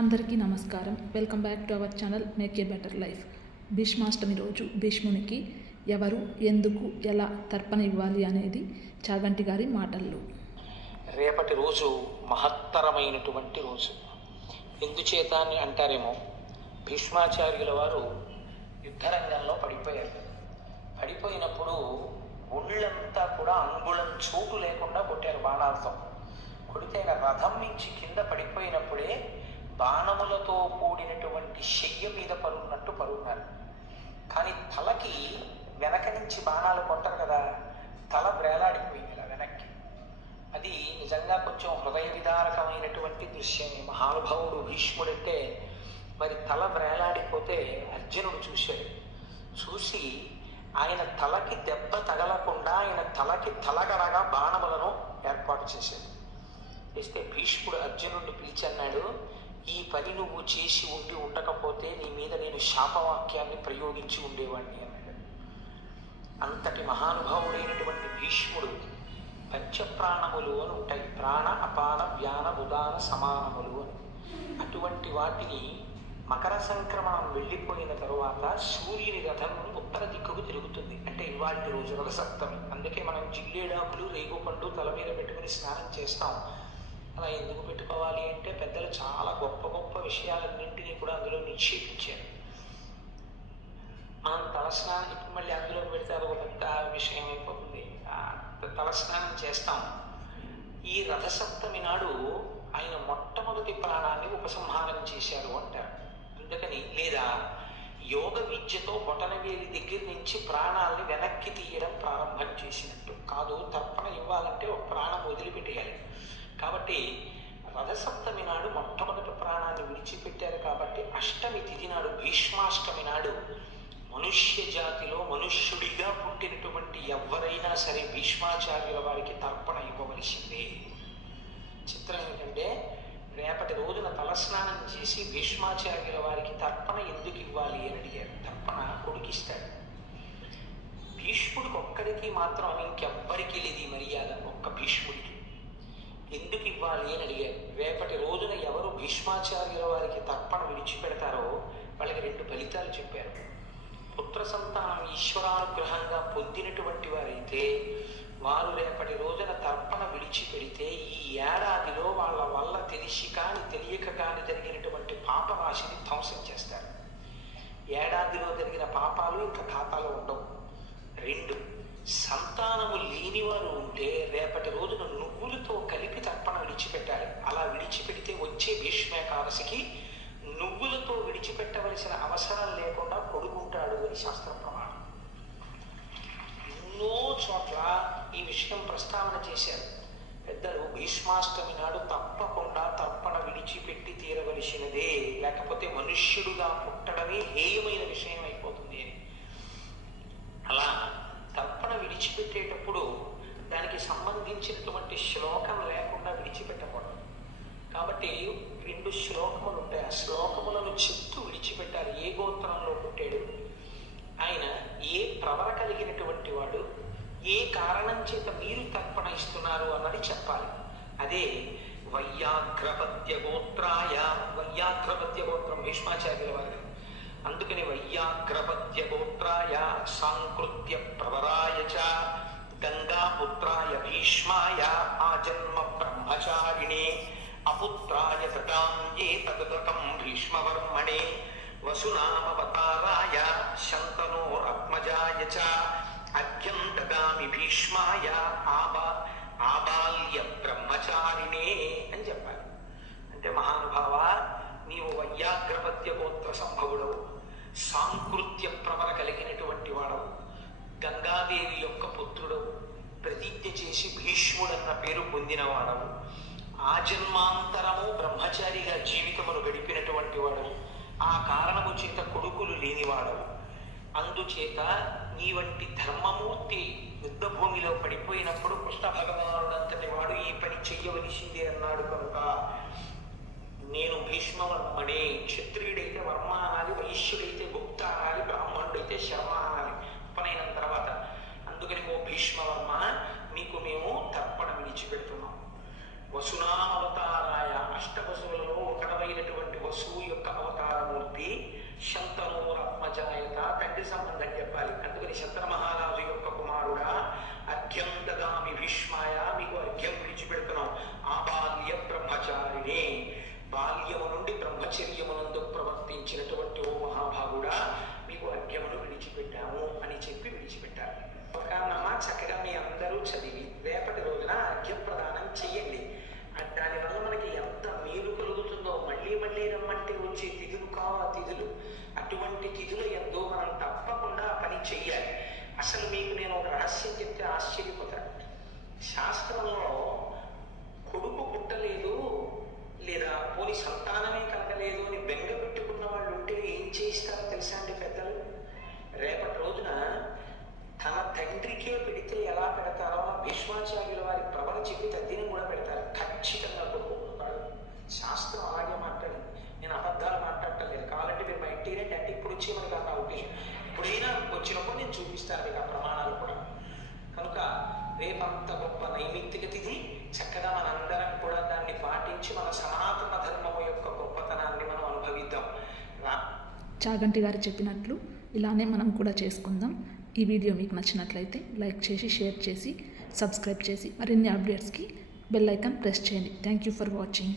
అందరికీ నమస్కారం. Welcome back to our channel make a better life. Bhishmashtami రోజు భీష్మునికి ఎవరు, ఎందుకు, ఎలా తర్పణ ఇవ్వాలి అనేది చాగంటి గారి మాటల్లో. రేపటి రోజు మహత్తరమైనటువంటి రోజు. ఎందుచేత అని అంటారేమో, భీష్మాచార్యుల వారు యుద్ధరంగంలో పడిపోయారు. పడిపోయినప్పుడు ఒళ్ళంతా కూడా అంగుళం చోటు లేకుండా కొట్టారు బాణాలతో. కొడితే రథం నుంచి కింద పడిపోయినప్పుడే బాణములతో కూడినటువంటి శయ్య మీద పరున్నట్టు పరున్నారు. కానీ తలకి వెనక నుంచి బాణాలు కొట్టరు కదా, తల వేలాడిపోయింది ఇలా వెనక్కి. అది నిజంగా కొంచెం హృదయ విదారకమైనటువంటి దృశ్యం. మహానుభావుడు భీష్ముడంటే మరి తల వేలాడిపోతే అర్జునుడు చూశాడు. చూసి ఆయన తలకి దెబ్బ తగలకుండా ఆయన తలకి తలగడగా బాణములను ఏర్పాటు చేశాడు. చేస్తే భీష్ముడు అర్జునుడిని పిలిచి అన్నాడు, ఈ పని నువ్వు చేసి ఉండకపోతే నీ మీద నేను శాపవాక్యాన్ని ప్రయోగించి ఉండేవాడిని అన్నాడు. అంతటి మహానుభావుడైనటువంటి భీష్ముడు పంచప్రాణములు అని ఉంటాయి, ప్రాణ అపాన వ్యాన ఉదాన సమానములు అని. అటువంటి వాటిని మకర సంక్రమణం వెళ్ళిపోయిన తరువాత సూర్యుని రథం ఉత్తర దిక్కుకు తిరుగుతుంది. అంటే ఇవాళ రోజు రథసప్తమి. అందుకే మనం జిల్లేడాకులు రేగుపండు తల మీద పెట్టుకుని స్నానం చేస్తాం. అలా ఎందుకు పెట్టుకోవాలి అంటే పెద్దలు చాలా గొప్ప గొప్ప విషయాలన్నింటినీ కూడా అందులో నిక్షేపించారు. మనం తలస్నానం ఇప్పుడు మళ్ళీ అందులో పెడితే అదొక పెద్ద విషయం అయిపోతుంది. తలస్నానం చేస్తాం. ఈ రథసప్తమి నాడు ఆయన మొట్టమొదటి ప్రాణాన్ని ఉపసంహారం చేశారు అంటారు. అందుకని లేదా యోగ విద్యతో బొటనవేలి దగ్గర నుంచి ప్రాణాలని వెనక్కి తీయడం ప్రారంభం చేసినట్టు కాదు. తర్పణ ఇవ్వాలంటే ఒక ప్రాణం వదిలిపెట్టేయాలి. కాబట్టి రథసప్తమి నాడు మొట్టమొదటి ప్రాణాన్ని విడిచిపెట్టారు. కాబట్టి అష్టమి తిథి నాడు, భీష్మాష్టమి నాడు మనుష్య జాతిలో మనుష్యుడిగా పుట్టినటువంటి ఎవరైనా సరే భీష్మాచార్యుల వారికి తర్పణ ఇవ్వవలసిందే. చిత్రం ఏంటంటే, రేపటి రోజున తలస్నానం చేసి భీష్మాచార్యుల వారికి తర్పణ ఎందుకు ఇవ్వాలి అని అడిగారు. తర్పణ కొడుకిస్తాడు. భీష్ముడికి ఒక్కడికి మాత్రం, ఇంకెవ్వరికి లేదు ఈ మర్యాద, ఒక్క భీష్ముడికి ఎందుకు ఇవ్వాలి అని అడిగారు. రేపటి రోజున ఎవరు భీష్మాచార్యుల వారికి తర్పణ విడిచిపెడతారో వాళ్ళకి రెండు ఫలితాలు చెప్పారు. పుత్ర సంతానం ఈశ్వరానుగ్రహంగా పొందినటువంటి వారైతే వారు రేపటి రోజున తర్పణ విడిచిపెడితే ఈ ఏడాదిలో వాళ్ళ వల్ల తెలిసి కానీ తెలియక కానీ జరిగినటువంటి పాపరాశిని ధ్వంసం చేస్తారు. ఏడాదిలో జరిగిన పాపాలు ఇంకా ఖాతాలో ఉండవు. రెండు, సంతానము లేనివారు ఉంటే రేపటి రోజున నువ్వులతో కలిపి తర్పణ విడిచిపెట్టాలి. అలా విడిచిపెడితే వచ్చే భీష్మేకాదశికి నువ్వులతో విడిచిపెట్టవలసిన అవసరం లేకుండా కొడుకుంటాడు అని శాస్త్ర ప్రమాణం. ఎన్నో చోట్ల ఈ విషయం ప్రస్తావన చేశారు పెద్దలు. భీష్మాష్టమి నాడు తప్పకుండా తర్పణ విడిచిపెట్టి తీరవలసినదే, లేకపోతే మనుష్యుడుగా పుట్టడమే హేయమైన విషయం అయిపోతుంది అని. అలా తర్పణ విడిచిపెట్టేటప్పుడు దానికి సంబంధించినటువంటి శ్లోకం లేకుండా విడిచిపెట్టకూడదు. కాబట్టి రెండు శ్లోకములు ఉంటాయి. ఆ శ్లోకములను చెప్తూ విడిచిపెట్టాలి. ఏ గోత్రంలో పుట్టాడు ఆయన, ఏ ప్రవర కలిగినటువంటి వాడు, ఏ కారణం చేత మీరు తర్పణ ఇస్తున్నారు అన్నది చెప్పాలి. అదే వైయాఘ్రపద్య గోత్రాయ, వైయాఘ్రపద్య గోత్రం భీష్మాచార్యుల వారు. అందుకని వైయాఘ్రపద్య గోత్రాయ సాంకృత్య ప్రవరాయ చ గంగాపుత్రాయ భీష్మాయ ఆజన్మ బ్రహ్మచారిణే అపుత్రాయ తటాంజే తదృతం భీష్మవర్మణే వసునామవతారాయ శంతనోరత్మజాయ చ అర్ఘ్యం దదామి భీష్మాయ ఆబాల్య బ్రహ్మచారిణే అని చెప్పాలి. అంటే మహానుభావ, నీవు వైయాఘ్రపద్య గోత్ర సంభవుడవు, సాంకృత్య ప్రవర కలిగినటువంటి వాడవు, గంగాదేవి యొక్క పుత్రుడవు, ప్రతిజ్ఞ చేసి భీష్ముడన్న పేరు పొందినవాడవు, ఆజన్మాంతరము బ్రహ్మచారిగా జీవితమును గడిపినటువంటి వాడవు, ఆ కారణము చేత కొడుకులు లేనివాడవు. అందుచేత నీ వంటి ధర్మమూర్తి యుద్ధభూమిలో పడిపోయినప్పుడు కృష్ణ భగవానుడంతటి వాడు ఈ పని చెయ్యవలసిందే అన్నాడు. కనుక నేను భీష్మవర్మనే, క్షత్రియుడైతే వర్మ అనాలి, వైశ్యుడైతే గుప్త అనాలి, బ్రాహ్మణుడైతే శర్మ అనాలి ఉపనయనం తర్వాత. అందుకని ఓ భీష్మవర్మ, మీకు మేము తర్పణ విడిచిపెడుతున్నాం. వసునామవతారాయ, అష్టవసులలో ఒకడవైనటువంటి వచ్చే తిథులు కావు ఆ తిథులు. అటువంటి తిథులు ఎంతో మనం తప్పకుండా ఆ పని చెయ్యాలి. అసలు మీకు నేను ఒక రహస్యం చెప్తే ఆశ్చర్యపోతాను. శాస్త్రంలో కొడుకు పుట్టలేదు లేదా పోని సంతానమే కలగలేదు అని బెంగ పెట్టుకున్న వాళ్ళు ఉంటే ఏం చేస్తారో తెలుసా అండి పెద్దలు? రేపటి రోజున తన తండ్రికే పెడితే ఎలా పెడతారో భీష్మాచార్యుల వారి ప్రబల చెప్పి తద్దినం కూడా పెడతారు. ఖచ్చితంగా కొడుకున్నాడు. శాస్త్రం అలాగే మాట్లాడింది. నేను అబద్ధాలు మాట్లాడటం లేదు. కావాలంటే మీరు మా ఇంటికి అంటే ఇప్పుడు వచ్చి మనకి ఆ ఉద్దేశం. ఇప్పుడైనా వచ్చినప్పుడు నేను చూపిస్తాను మీకు ఆ ప్రమాణాలు కూడా. కనుక రేపంత గొప్ప నైమిత్తిక తిథి చక్కగా మనందరం కూడా దాన్ని పాటించి మన సనాతన ధర్మము యొక్క గొప్పతనాన్ని మనం అనుభవిద్దాం. చాగంటి గారు చెప్పినట్లు ఇలానే మనం కూడా చేసుకుందాం. ఈ వీడియో మీకు నచ్చినట్లయితే లైక్ చేసి, షేర్ చేసి, సబ్స్క్రైబ్ చేసి మరిన్ని అప్డేట్స్కి బెల్ ఐకాన్ ప్రెస్ చేయండి. Thank you for watching.